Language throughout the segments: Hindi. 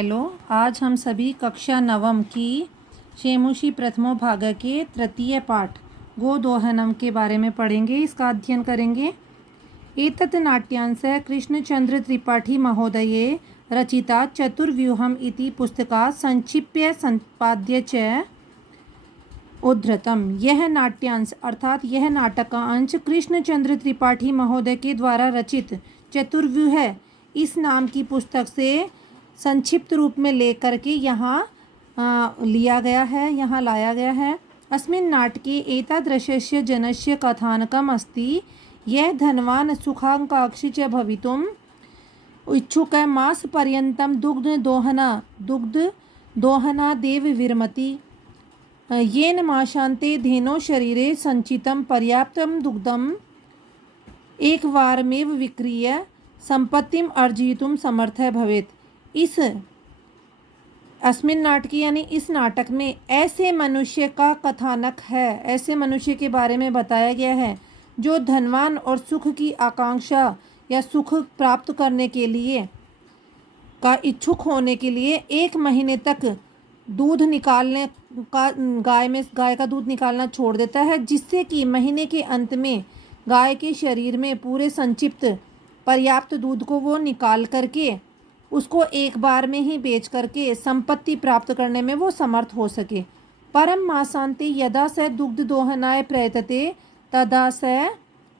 हेलो। आज हम सभी कक्षा नवम की शेमुषी प्रथमो भाग के तृतीय पाठ गोदोहनम के बारे में पढ़ेंगे। इसका अध्ययन करेंगे। एतत् नाट्यांशः कृष्णचंद्र त्रिपाठी महोदये रचिता चतुर्व्यूहम इति पुस्तकात् संक्षिप्य संपाद्य च उद्धृतम। यह नाट्यांश अर्थात यह नाटक का अंश कृष्णचंद्र त्रिपाठी महोदय के द्वारा रचित चतुर्व्यूह इस नाम की पुस्तक से संक्षिप्त रूप में लेकर के यहाँ लिया गया है, यहाँ लाया गया है। अस्मिन् नाटके एतादृशस्य जनस्य कथानकम् अस्ति। यह धनवान सुखाकांक्षी च भवितुम् इच्छुकः मासपर्यन्तं दुग्धदोहनादेव विरमति। येन मासान्ते धेनो शरीरे संचितं पर्याप्तं दुग्धम् एकवारमेव विक्रीय संपत्तिम अर्जयितुं समर्थः भवेत्। इस अस्मिन् नाटके यानी इस नाटक में ऐसे मनुष्य का कथानक है, ऐसे मनुष्य के बारे में बताया गया है जो धनवान और सुख की आकांक्षा या सुख प्राप्त करने के लिए का इच्छुक होने के लिए 1 महीने तक दूध निकालने का गाय का दूध निकालना छोड़ देता है, जिससे कि महीने के अंत में गाय के शरीर में पूरे संचिप्त पर्याप्त दूध को वो निकाल करके उसको एक बार में ही बेच करके संपत्ति प्राप्त करने में वो समर्थ हो सके। परम मासान्ते यदा स दुग्ध दोहनाय प्रयतते तदा स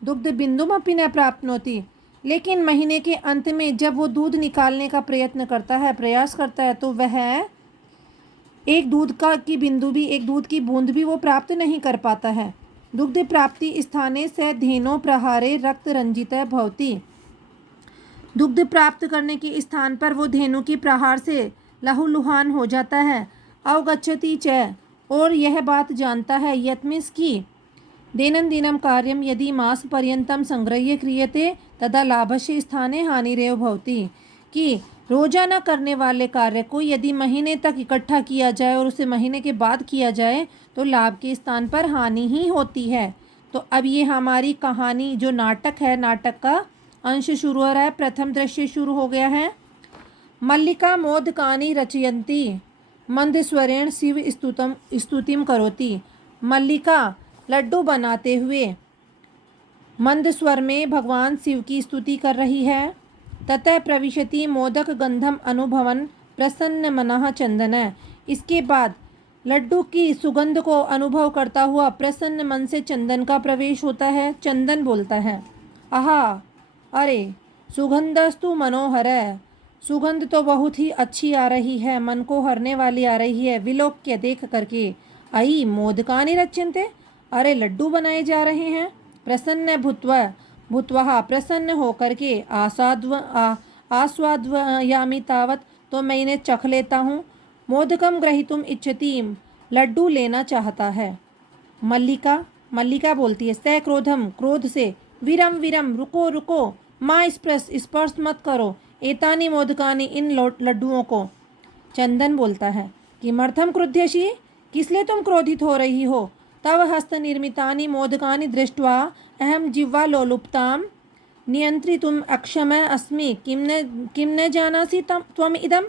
दुग्ध बिंदुमपि न प्राप्नोति। लेकिन महीने के अंत में जब वो दूध निकालने का प्रयत्न करता है, प्रयास करता है, तो वह एक दूध की बूंद भी वो प्राप्त नहीं कर पाता है। दुग्ध प्राप्ति स्थाने स धेनो प्रहारे रक्त रंजितः भवति। दुग्ध प्राप्त करने के स्थान पर वो धेनु के प्रहार से लहूलुहान हो जाता है। अवगच्छति च, और यह बात जानता है, यत्मिस की दैनन्दिनं कार्यं यदि मास पर्यन्तं संग्रह्य क्रियते तदा लाभस्य स्थाने हानिरेव भवति। कि रोजाना करने वाले कार्य को यदि महीने तक इकट्ठा किया जाए और उसे महीने के बाद किया जाए तो लाभ के स्थान पर हानि ही होती है। तो अब ये हमारी कहानी जो नाटक है, नाटक का अंश शुरू हो रहा है। प्रथम दृश्य शुरू हो गया है। मल्लिका मोदकानि रचयन्ती मंदस्वरेण शिव स्तुतिम करोति। मल्लिका लड्डू बनाते हुए मंद स्वर में भगवान शिव की स्तुति कर रही है। ततः प्रविशति मोदक गंधम अनुभवन प्रसन्न मनः चंदन। इसके बाद लड्डू की सुगंध को अनुभव करता हुआ प्रसन्न मन से चंदन का प्रवेश होता है। चंदन बोलता है, आहा, अरे सुगंधस्तु मनोहर। सुगंध तो बहुत ही अच्छी आ रही है, मन को हरने वाली आ रही है। विलोक्य देख करके, अयि मोदकानि रच्यन्ते, अरे लड्डू बनाए जा रहे हैं। प्रसन्न भूत्वा प्रसन्न होकर के आस्वादयामि तावत, तो मैं इन्हें चख लेता हूँ। मोदकम ग्रहीतुम इच्छति, लड्डू लेना चाहता है। मल्लिका बोलती है, स क्रोधम, क्रोध से, विरम रुको रुको, माँ स्पर्श मत करो, एतानी मोदकानी, इन लड्डुओं को। चंदन बोलता है, किमर्थम क्रुध्यसि, किसलिए तुम क्रोधित हो रही हो। तव हस्त निर्मितानि मोदकानि दृष्ट्वा अहम जिह्वा लोलुप्ताम नियंत्रितुम अक्षम अस्मि, किम न जानासि त्वम इदम।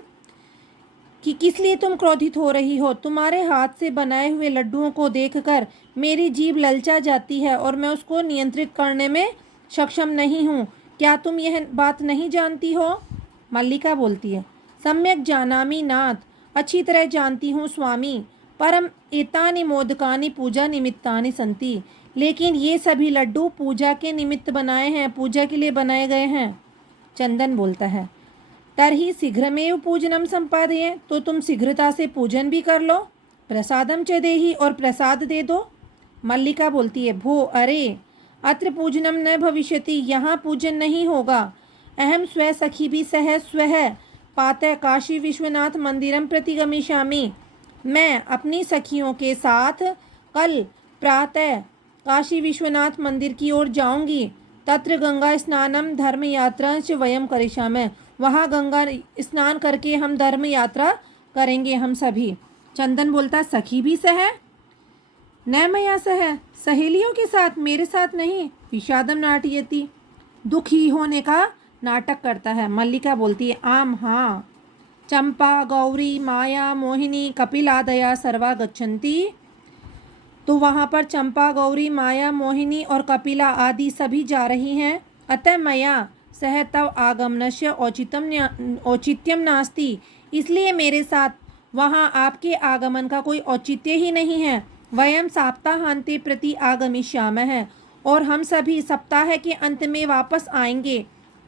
कि किस लिए तुम क्रोधित हो रही हो। तुम्हारे हाथ से बनाए हुए लड्डुओं को देखकर मेरी जीभ ललचा जाती है और मैं उसको नियंत्रित करने में सक्षम नहीं हूँ। क्या तुम यह बात नहीं जानती हो। मल्लिका बोलती है, सम्यक जानामि नाथ, अच्छी तरह जानती हूँ स्वामी। परम एतानि मोदकानि पूजा निमित्तानि सन्ति, लेकिन ये सभी लड्डू पूजा के निमित्त बनाए हैं, पूजा के लिए बनाए गए हैं। चंदन बोलता है, तर्हि शीघ्रमेव पूजनम संपादये, तो तुम शीघ्रता से पूजन भी कर लो। प्रसादम च देहि, और प्रसाद दे दो। मल्लिका बोलती है, भो, अरे अत्र पूजनम न भविष्यति, यहाँ पूजन नहीं होगा। अहम स्व सखी भी सह स्वः पातः काशी विश्वनाथ मंदिरम प्रति गमिष्यामि। मैं अपनी सखियों के साथ कल प्रातः काशी विश्वनाथ मंदिर की ओर जाऊंगी। तत्र गंगा स्नानम धर्म यात्रा च वयम करिष्यामः, वहाँ गंगा स्नान करके हम धर्म यात्रा करेंगे हम सभी। चंदन बोलता, सखी भी सह, न मया सह, सहेलियों के साथ, मेरे साथ नहीं। विषादम नाटयति, दुखी होने का नाटक करता है। मल्लिका बोलती है, आम, हाँ। चंपा, गौरी, माया, मोहिनी, कपिलादया सर्वा गच्छन्ति। तो वहाँ पर चंपा, गौरी, माया, मोहिनी और कपिला आदि सभी जा रही हैं। अतः मया सह तव आगमनस्य औचित्यम नास्ति। इसलिए मेरे साथ वहाँ आपके आगमन का कोई औचित्य ही नहीं है। वयम सप्ताहांते प्रति आगमिष्यामः, और हम सभी सप्ताह के अंत में वापस आएंगे।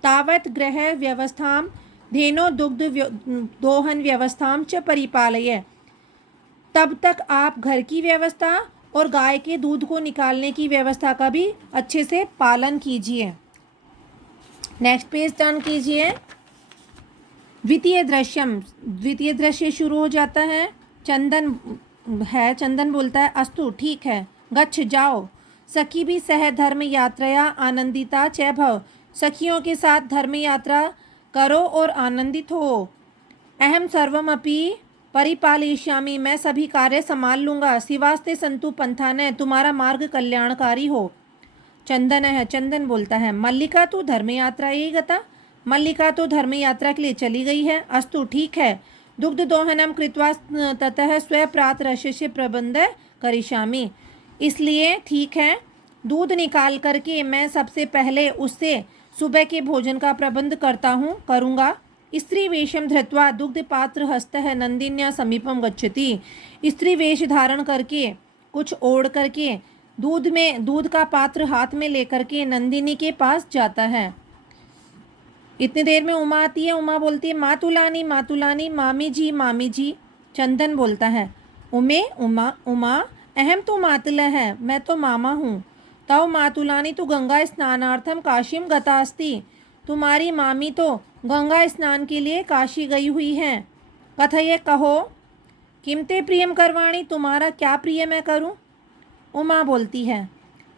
तावत गृह व्यवस्थां धेनो दुग्ध दोहन व्यवस्थां च परिपालय। तब तक आप घर की व्यवस्था और गाय के दूध को निकालने की व्यवस्था का भी अच्छे से पालन कीजिए। नेक्स्ट पेज टर्न कीजिए। द्वितीय दृश्य शुरू हो जाता है। चंदन बोलता है अस्तु ठीक है, गच्छ जाओ। सखी भी सह धर्म यात्राया आनंदिता च भव। सखियों के साथ धर्म यात्रा करो और आनंदित हो। अहम सर्वमपि परिपालयिष्यामि, मैं सभी कार्य संभाल लूँगा। शिवास्ते संतु पंथान, तुम्हारा मार्ग कल्याणकारी हो। चंदन बोलता है मल्लिका तो धर्म यात्रा ही गता। मल्लिका तो धर्म यात्रा के लिए चली गई है। अस्तु ठीक है। दुग्ध दोहनम कृत्वा ततः स्वप्रात रसस्य प्रबंध करिष्यामि। इसलिए ठीक है, दूध निकाल करके मैं सबसे पहले उससे सुबह के भोजन का प्रबंध करूँगा। स्त्री वेशम धृत्वा दुग्ध पात्र हस्तः नंदिन्या समीपम गच्छति। स्त्री वेश धारण करके, कुछ ओढ़ करके, दूध का पात्र हाथ में लेकर के नंदिनी के पास जाता है। इतनी देर में उमा आती है। उमा बोलती है मातुलानी मातुलानी, मामी जी। चंदन बोलता है उमा अहम तो मातुला है, मैं तो मामा हूँ। तव मातुलानी तो गंगा स्नानार्थम काशीम गता अस्ति। तुम्हारी मामी तो गंगा स्नान के लिए काशी गई हुई हैं। कथये कहो किमते प्रियम करवाणी, तुम्हारा क्या प्रिय मैं करूं। उमा बोलती है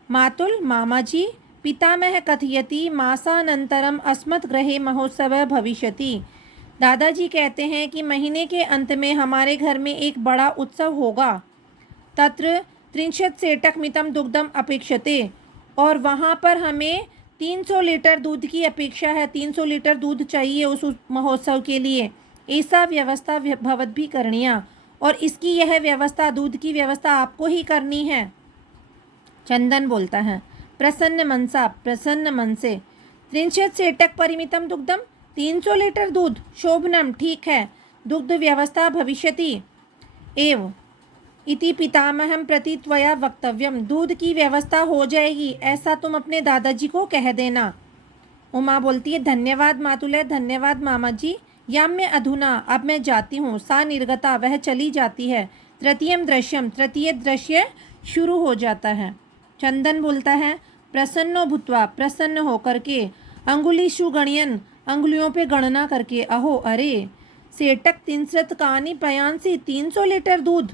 मातुल मामा जी, पितामह कथयति मासानंतरम अस्मत् गृहे महोत्सव भविष्यति। दादाजी कहते हैं कि महीने के अंत में हमारे घर में एक बड़ा उत्सव होगा। तत्र 30 सेटक मितम दुग्धम अपेक्षते, और वहाँ पर हमें 300 लीटर दूध की अपेक्षा है। 300 लीटर दूध चाहिए उस महोत्सव के लिए। ऐसा व्यवस्था भवत भी करनिया, और इसकी यह व्यवस्था, दूध की व्यवस्था आपको ही करनी है। चंदन बोलता है प्रसन्न मन से 30 सेटक परिमितम दुग्धम, 300 लीटर दूध, शोभनम ठीक है, दुग्ध व्यवस्था भविष्यति एव इति पितामहम प्रति त्वया वक्तव्यम। दूध की व्यवस्था हो जाएगी, ऐसा तुम अपने दादाजी को कह देना। उमा बोलती है धन्यवाद मातुले, धन्यवाद मामा जी। याम्य अधुना, अब मैं जाती हूँ। सा निर्गता, वह चली जाती है। तृतीय दृश्य शुरू हो जाता है। चंदन बोलता है प्रसन्नो भूत्वा, प्रसन्न होकर के, अंगुलीषु गणयन, अंगुलियों पे गणना करके, अहो अरे, सेटक 300 कानी पयांसी, 300 लीटर दूध,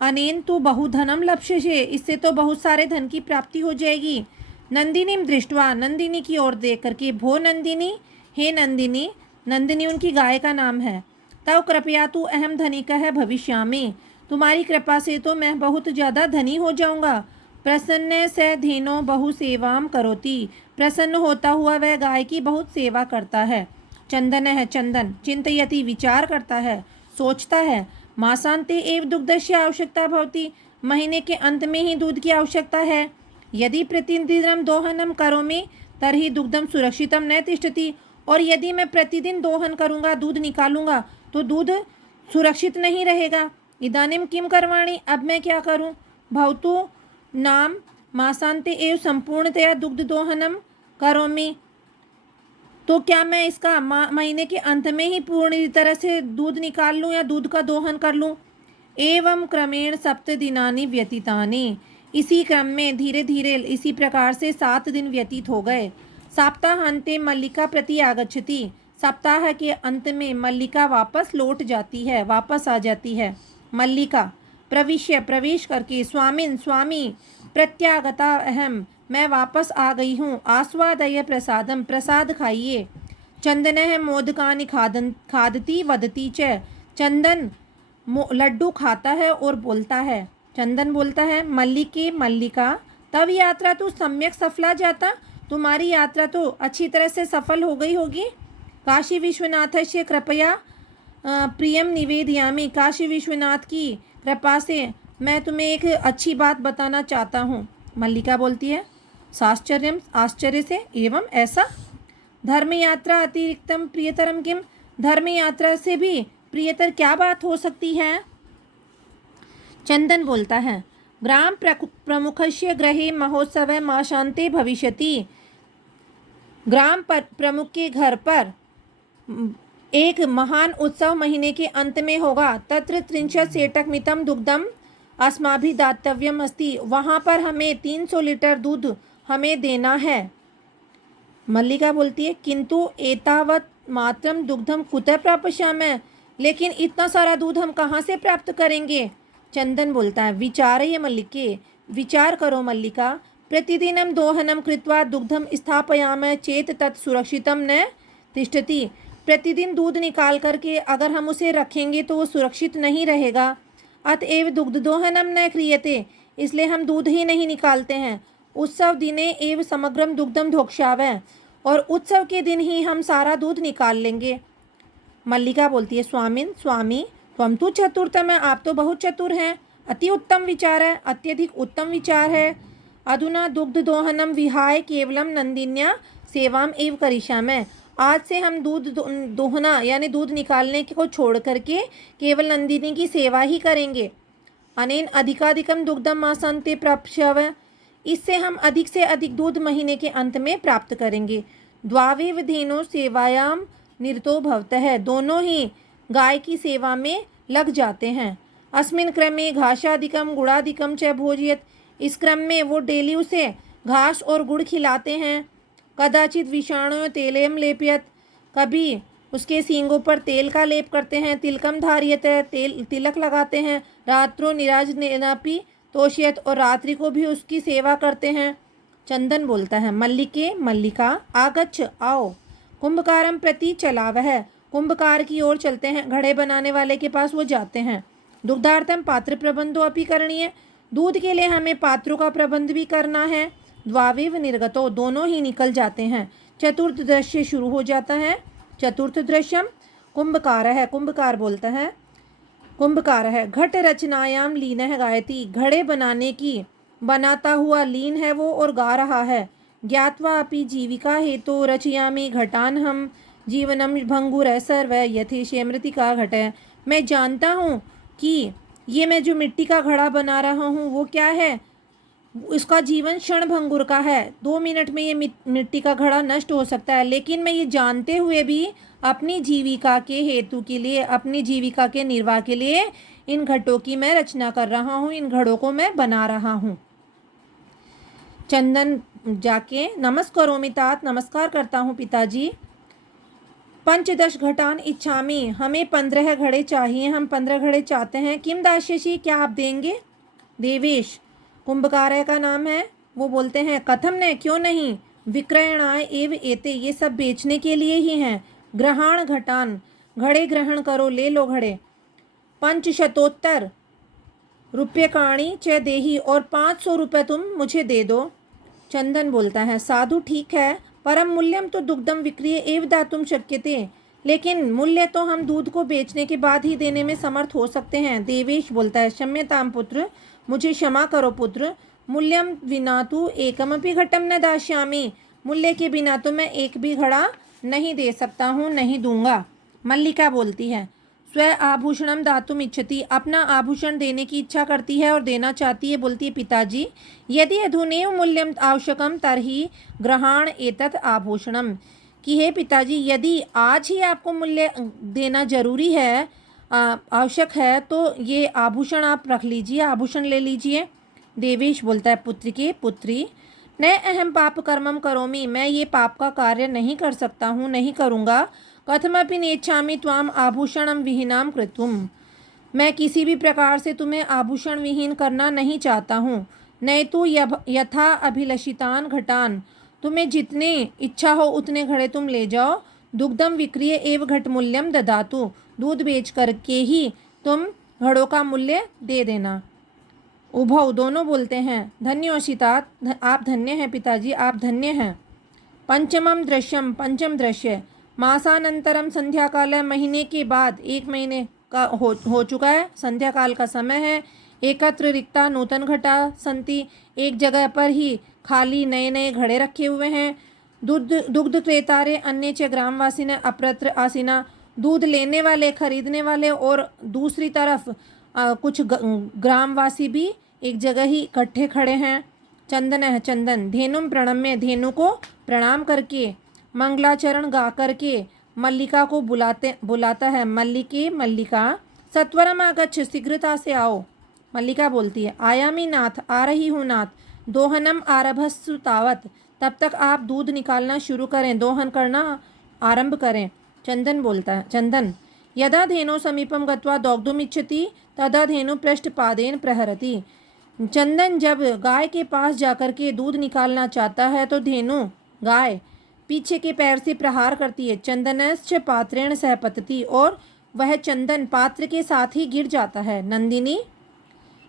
अनेन तो बहुधनम लप्स्यसे, इससे तो बहुत सारे धन की प्राप्ति हो जाएगी। नंदिनी दृष्टवा, नंदिनी की ओर देख करके, भो नंदिनी, हे नंदिनी, नंदिनी उनकी गाय का नाम है। तव कृपया तू अहम धनिकः भविष्यामि, तुम्हारी कृपा से तो मैं बहुत ज़्यादा धनी हो जाऊंगा। प्रसन्न से धेनो बहु सेवाम करोति, प्रसन्न होता हुआ वह गाय की बहुत सेवा करता है। चंदन चिंतयति, विचार करता है, सोचता है। मासांते एव दुग्धस्य आवश्यकता भवति, महीने के अंत में ही दूध की आवश्यकता है। यदि प्रतिदिनं दोहनम करोमि तर्हि दुग्धम सुरक्षितम न तिष्ठति, और यदि मैं प्रतिदिन दोहन करूँगा, दूध निकालूंगा, तो दूध सुरक्षित नहीं रहेगा। इदानीं किम करवाणी, अब मैं क्या करूँ। भवतु नाम मासांते एव संपूर्णतया दुग्ध दोहनम करोमि, तो क्या मैं इसका महीने के अंत में ही पूर्ण तरह से दूध निकाल लूँ या दूध का दोहन कर लूँ। एवं क्रमेण 7 दिनानि व्यतीतानि, इसी क्रम में धीरे धीरे इसी प्रकार से 7 दिन व्यतीत हो गए। सप्ताहांते मल्लिका प्रति आगच्छति, सप्ताह के अंत में मल्लिका वापस लौट जाती है, वापस आ जाती है। मल्लिका प्रवेश करके, स्वामी प्रत्यागता अहम, मैं वापस आ गई हूँ। आस्वादय प्रसादम, प्रसाद खाइए। चंदन मोदकानि खादती वदती च, चंदन लड्डू खाता है और बोलता है। चंदन बोलता है मल्लिका तब यात्रा तो सम्यक सफला जाता, तुम्हारी यात्रा तो अच्छी तरह से सफल हो गई होगी। काशी विश्वनाथस्य कृपया प्रियम निवेदयामी, काशी विश्वनाथ की कृपा से मैं तुम्हें एक अच्छी बात बताना चाहता हूँ। मल्लिका बोलती है साश्चर्यम, आश्चर्य से, एवं ऐसा? धर्म यात्रा अतिरिक्तम प्रियतरम किम, धर्म यात्रा से भी प्रियतर क्या बात हो सकती है? चंदन बोलता है ग्राम प्रमुखस्य गृहे महोत्सव माशांते भविष्यति, ग्राम प्रमुख के घर पर एक महान उत्सव महीने के अंत में होगा। तत्र 30 सेटक मितम दुग्धम अस्माभि दातव्यम अस्ति, वहाँ पर हमें 300 लीटर दूध हमें देना है। मल्लिका बोलती है किंतु एतावत मात्रम दुग्धम कुतः प्राप्स्यामः, लेकिन इतना सारा दूध हम कहाँ से प्राप्त करेंगे? चंदन बोलता है विचारय मल्लिके, विचार करो मल्लिका, प्रतिदिनं दोहनं कृत्वा दुग्धम स्थापयामः चेत तत् सुरक्षितम न तिष्ठति, प्रतिदिन दूध निकाल करके अगर हम उसे रखेंगे तो वो सुरक्षित नहीं रहेगा। अतएव दुग्ध दोहनम न क्रियते, इसलिए हम दूध ही नहीं निकालते हैं। उत्सव दिने एव समग्रम दुग्धम ढोक्ष्यावः, और उत्सव के दिन ही हम सारा दूध निकाल लेंगे। मल्लिका बोलती है स्वामिन, स्वामी त्वम तो चतुरतम है, आप तो बहुत चतुर हैं, अति उत्तम विचार है, अत्यधिक उत्तम विचार है। अधुना दुग्ध दोहनम विहाय केवलम नंदिन्या सेवाम एव करिष्यामः, आज से हम दूध दोहना यानी दूध निकालने को छोड़ करके केवल नंदिनी की सेवा ही करेंगे। अनेन अधिकाधिकम दुग्धम मासांते प्राप्स्यामः, इससे हम अधिक से अधिक दूध महीने के अंत में प्राप्त करेंगे। द्वावेव धेनो सेवायाम निरतो भवतः, दोनों ही गाय की सेवा में लग जाते हैं। अस्मिन क्रमे घासादिकम गुड़ादिकम च भोजयत, इस क्रम में वो डेली उसे घास और गुड़ खिलाते हैं। कदाचित विषाणु तेलयम लेपयत, कभी उसके सींगों पर तेल का लेप करते हैं। तिलकम धारियत, तिलक लगाते हैं। रात्रो निराजनेनापि तोषयत, और रात्रि को भी उसकी सेवा करते हैं। चंदन बोलता है मल्लिके, मल्लिका आगच्छ, आओ, कुंभकारम प्रति चलावह, कुंभकार की ओर चलते हैं, घड़े बनाने वाले के पास वो जाते हैं। दुग्धार्थम पात्र प्रबंधो अपि करणीय, दूध के लिए हमें पात्रों का प्रबंध भी करना है। द्वावेव निर्गतो, दोनों ही निकल जाते हैं। चतुर्थ दृश्य शुरू हो जाता है। चतुर्थ दृश्यम कुंभकार है, कुंभकार बोलता है, कुंभकार है घट रचनायाम लीन है गायती, घड़े बनाने की बनाता हुआ लीन है वो और गा रहा है। ज्ञात्वा अपि जीविका हेतु रचयामि घटान हम जीवनम भंगुर सर्व यथेशे मृतिका घट है, मैं जानता हूँ कि ये मैं जो मिट्टी का घड़ा बना रहा हूँ वो क्या है, इसका जीवन क्षण भंगुर का है। 2 मिनट में ये मिट्टी का घड़ा नष्ट हो सकता है, लेकिन मैं ये जानते हुए भी अपनी जीविका के हेतु के लिए, अपनी जीविका के निर्वाह के लिए इन घटों की मैं रचना कर रहा हूँ, इन घड़ों को मैं बना रहा हूँ। चंदन जाके नमस्करोमि तात, नमस्कार करता हूँ पिताजी। 15 घटान इच्छामि, हमें 15 घड़े चाहिए, हम 15 घड़े चाहते हैं। किम दास्यसि, क्या आप देंगे? देवेश कुंभकार का नाम है, वो बोलते हैं कथम ने, क्यों नहीं, विक्रयणाय एव एते, ये सब बेचने के लिए ही हैं। ग्रहण घटान, घड़े ग्रहण करो, ले लो घड़े। 500 रुपयकाणी च देही, और 500 रुपये तुम मुझे दे दो। चंदन बोलता है साधु ठीक है, परम मूल्यम तो दुग्धम विक्रिय एव दातुम शक्यते, लेकिन मूल्य तो हम दूध को बेचने के बाद ही देने में समर्थ हो सकते हैं। देवेश बोलता है क्षम्यताम पुत्र, मुझे क्षमा करो पुत्र, मूल्यम विना तो एकमपि घटम न दास्यामि, मूल्य के बिना तो मैं एक भी घड़ा नहीं दे सकता हूँ, नहीं दूंगा। मल्लिका बोलती है स्व आभूषणम दातुम इच्छति, अपना आभूषण देने की इच्छा करती है और देना चाहती है। बोलती है पिताजी यदि अधुनेव मूल्यम आवश्यकम तर्हि ग्रहण एतत् आभूषणम, कि हे पिताजी यदि आज ही आपको मूल्य देना जरूरी है, आवश्यक है, तो ये आभूषण आप रख लीजिए, आभूषण ले लीजिए। देवेश बोलता है पुत्र के पुत्री न अहम पाप कर्मम करोमि, मैं ये पाप का कार्य नहीं कर सकता हूँ, नहीं करूँगा। कथमपि नेच्छामि त्वाम आभूषणम विहीनाम कृतुम, मैं किसी भी प्रकार से तुम्हें आभूषण विहीन करना नहीं चाहता हूँ। नहीं तो यथा अभिलषितान घटान, तुम्हें जितने इच्छा हो उतने घड़े तुम ले जाओ। दुग्धम विक्रिय एव घट मूल्यम ददातु, दूध बेच करके ही तुम घड़ों का मूल्य दे देना। उभौ, दोनों बोलते हैं धन्योषितात, आप धन्य हैं पिताजी, आप धन्य हैं। पंचमम दृश्यम, पंचम दृश्य मासानंतरम संध्या काल है, महीने के बाद, 1 महीने का हो चुका है, संध्या काल का समय है। एकत्र रिक्ता नूतन घटा संति, एक जगह पर ही खाली नए नए घड़े रखे हुए हैं। दुग्ध क्रेतारे अन्य च ग्रामवासी ने अप्रत्र आसीना, दूध लेने वाले, खरीदने वाले और दूसरी तरफ कुछ ग्रामवासी भी एक जगह ही इकट्ठे खड़े हैं। चंदन है चंदन, धेनुम प्रणम्य, धेनु को प्रणाम करके, मंगलाचरण गा करके मल्लिका को बुलाता है। मल्लिका सत्वरम आगच्छ, शीघ्रता से आओ। मल्लिका बोलती है, आयामी नाथ, आ रही हूँ नाथ। दोहनम आरभस्सु तावत, तब तक आप दूध निकालना शुरू करें, दोहन करना आरंभ करें। चंदन बोलता है, चंदन यदा धेनो समीपम गत्वा दौग्धुमिच्छति तदा धेनु पृष्ठपादेन प्रहरति। चंदन जब गाय के पास जाकर के दूध निकालना चाहता है तो धेनु, गाय, पीछे के पैर से प्रहार करती है। चंदनश्च पात्रेण सह पतति, और वह चंदन पात्र के साथ ही गिर जाता है। नंदिनी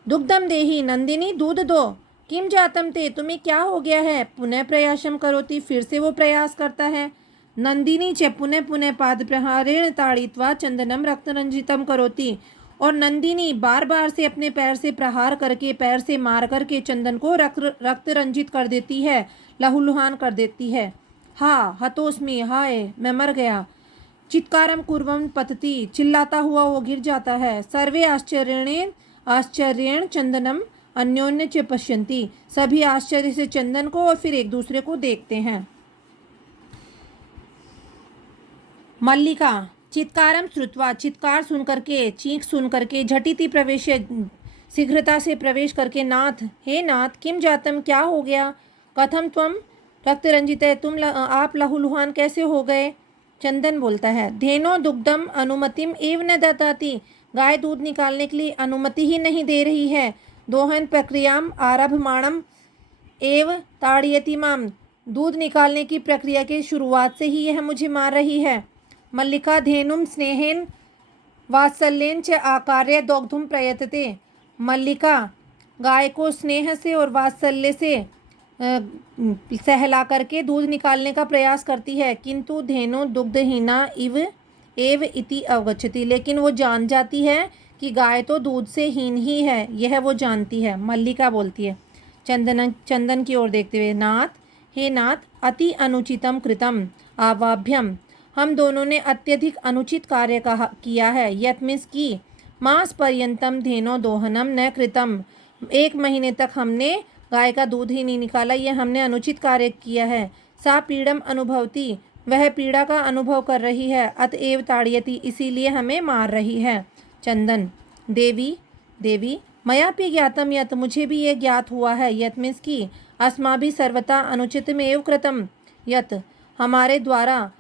दुग्धम देही, नंदिनी दूध दो। किम जातम ते, तुम्हें क्या हो गया है। पुनः प्रयासम करोति, फिर से वो प्रयास करता है। नंदिनी च पुनः पुनः पाद प्रहारेण ताड़ित्वा चंदनम रक्तरंजितम करोति, और नंदिनी बार बार से अपने पैर से प्रहार करके, पैर से मार करके चंदन को रक्त रंजित कर देती है, लहूलुहान कर देती है। हा हतोस्मी, हाय मैं मर गया। चित्कारम कुर्वम पतति, चिल्लाता हुआ वो गिर जाता है। सर्वे आश्चर्येण चंदनम अन्योन्य च पश्यन्ति, सभी आश्चर्य से चंदन को और फिर एक दूसरे को देखते हैं। मल्लिका चित्कारम श्रुत्वा, चित्कार सुन करके, चीख सुन करके, झटिति प्रवेश, शीघ्रता से प्रवेश करके, नाथ, हे नाथ, किम जातम, क्या हो गया। कथम त्वम रक्त रंजित है, आप लहूलुहान कैसे हो गए। चंदन बोलता है, धेनो दुग्धम अनुमतिम एव न ददाति, गाय दूध निकालने के लिए अनुमति ही नहीं दे रही है। दोहन प्रक्रियाम आरभमाणम एव ताड़यति माम, दूध निकालने की प्रक्रिया के शुरुआत से ही यह मुझे मार रही है। मल्लिका धेनुम स्नेहेन वात्सल्येन च आकार्य दौग्धुम प्रयतते, मल्लिका गाय को स्नेह से और वात्सल्य से सहला करके दूध निकालने का प्रयास करती है। किंतु धेनु दुग्धहीना एव इति अवगच्छति, लेकिन वो जान जाती है कि गाय तो दूध से हीन ही है, यह वो जानती है। मल्लिका बोलती है चंदन की ओर देखते हुए, नाथ, हे नाथ, अति अनुचितम कृतम आवाभ्यम, हम दोनों ने अत्यधिक अनुचित कार्य किया है। यत मीन्स की, मास पर्यंतम धेनो दोहनम न कृतम, 1 महीने तक हमने गाय का दूध ही नहीं निकाला, यह हमने अनुचित कार्य किया है। सा पीड़म अनुभवती, वह पीड़ा का अनुभव कर रही है। अतएव ताड़यति, इसीलिए हमें मार रही है। चंदन, देवी मयापि ज्ञातम यत, मुझे भी ये ज्ञात हुआ है। यत मीन्स की, अस्माभि सर्वथा अनुचितमेव कृतम यत, हमारे द्वारा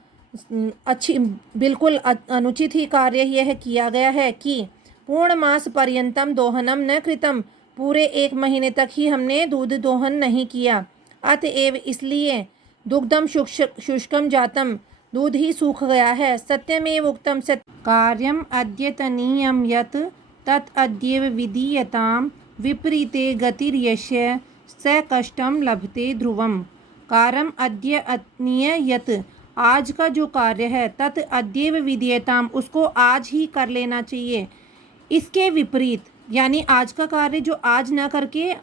बिल्कुल अनुचित ही कार्य यह किया गया है कि पूर्ण मास पर्यंतम दोहनम न कृतम, पूरे 1 महीने तक ही हमने दूध दोहन नहीं किया। अतएव इसलिए दुग्धम शुष्कम जातम, दूध ही सूख गया है। सत्यमेव उक्तम, सत्य कार्यम अद्यतनीयम यत तत् अद्येव विधीयताम, विपरीते गतिर्यस्य स कष्टम लभते ध्रुवम। कार्यम अद्यतनीय यत, आज का जो कार्य है, तत् अद्येव विधीयताम, उसको आज ही कर लेना चाहिए। इसके विपरीत, यानी आज का कार्य जो आज ना करके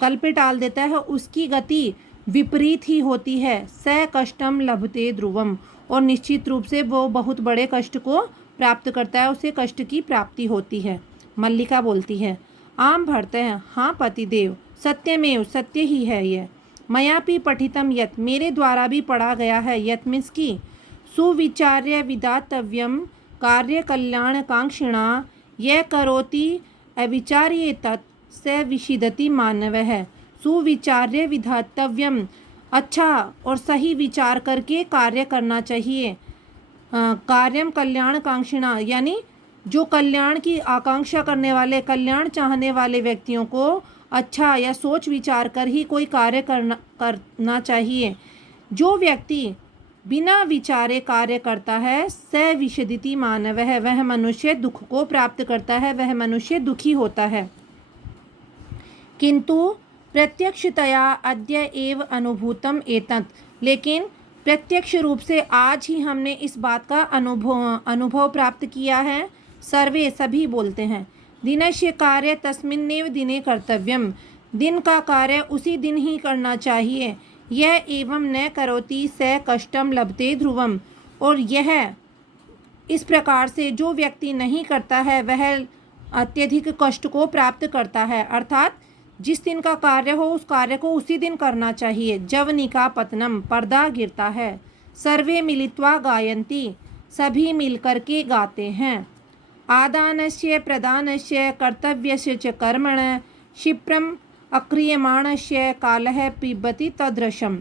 कल पे टाल देता है, उसकी गति विपरीत ही होती है। स कष्टम लभते ध्रुवम, और निश्चित रूप से वो बहुत बड़े कष्ट को प्राप्त करता है, उसे कष्ट की प्राप्ति होती है। मल्लिका बोलती है, आम भरते हैं, हाँ पतिदेव, सत्यमेव, सत्य ही है यह। मयापि पठितम यत, मेरे द्वारा भी पढ़ा गया है। यत मीन्स की, सुविचार्य विधातव्यम कार्य कल्याण कांक्षिणा, यह करोति अविचार्य तत् स विषिदति मानवः। सुविचार्य विधातव्यम, अच्छा और सही विचार करके कार्य करना चाहिए। कार्यम कल्याण कांक्षिणा, यानी जो कल्याण की आकांक्षा करने वाले, कल्याण चाहने वाले व्यक्तियों को अच्छा या सोच विचार कर ही कोई कार्य करना चाहिए। जो व्यक्ति बिना विचारे कार्य करता है, स विषदिति मानवः, वह मनुष्य दुख को प्राप्त करता है, वह मनुष्य दुखी होता है। किंतु प्रत्यक्षतया अद्य एव अनुभूतम एतत्, लेकिन प्रत्यक्ष रूप से आज ही हमने इस बात का अनुभव प्राप्त किया है। सर्वे सभी बोलते हैं। दिनस्य कार्य तस्मिन्नेव दिने कर्तव्यम, दिन का कार्य उसी दिन ही करना चाहिए। यह एवं न करोति स कष्टम लभते ध्रुवम, और यह इस प्रकार से जो व्यक्ति नहीं करता है वह अत्यधिक कष्ट को प्राप्त करता है। अर्थात जिस दिन का कार्य हो उस कार्य को उसी दिन करना चाहिए। जवनिका पतनम, पर्दा गिरता है। सर्वे मिलित्वा गायन्ति, सभी मिलकर के गाते हैं। आदानस्य प्रदानस्य कर्तव्यस्य च कर्मण क्षिप्रम अक्रियमाणस्य कालः पिबति तदृशम,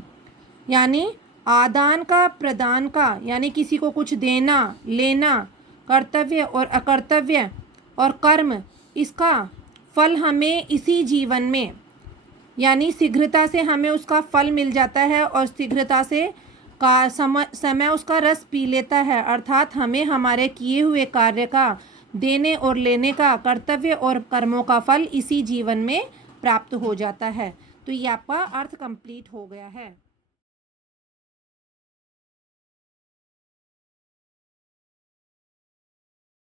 यानी आदान का, प्रदान का, यानी किसी को कुछ देना लेना, कर्तव्य और अकर्तव्य और कर्म, इसका फल हमें इसी जीवन में, यानी शीघ्रता से हमें उसका फल मिल जाता है और शीघ्रता से का समय उसका रस पी लेता है। अर्थात हमें हमारे किए हुए कार्य का, देने और लेने का, कर्तव्य और कर्मों का फल इसी जीवन में प्राप्त हो जाता है। तो ये आपका अर्थ कंप्लीट हो गया है।